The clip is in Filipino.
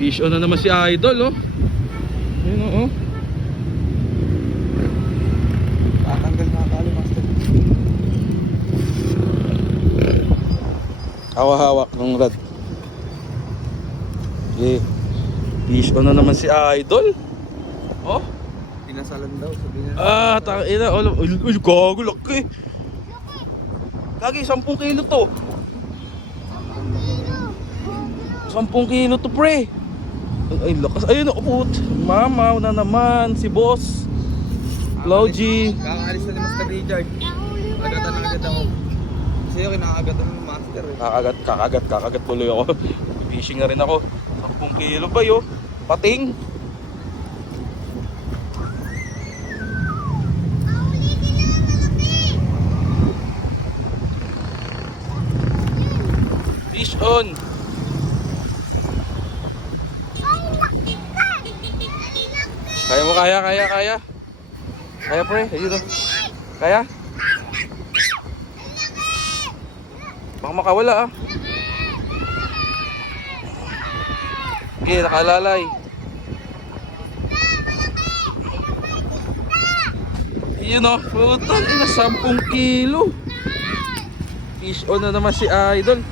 Fish on na naman si Idol, oh. Ayun, oh. Tatanggal na kali, master. Hawak ng rad. Okay. Fish on na naman si Idol. Oh. Pinasalan daw, sabi niya. Tangina. Uy, gago, laki. Gagi, 10 kilo to. 10 kilo to, pre. Ay, lakas. Ayun, put. Mama, na naman. Si boss. Logi. Kakaalis na ni Master Richard. Agatan na agad ako. Kasi yung kinakagatan ng master eh. Kakagat tuloy ako. Fishing na rin ako. 10 kilo ba yo? Pating. Fish on. Kaya mo, kaya. Kaya, pre. Ayun, oh. Kaya? Baka makawala, ah. Okay, nakalalay. Yun, oh. Putang ina, 10 kilo. Fish on na naman si Idol.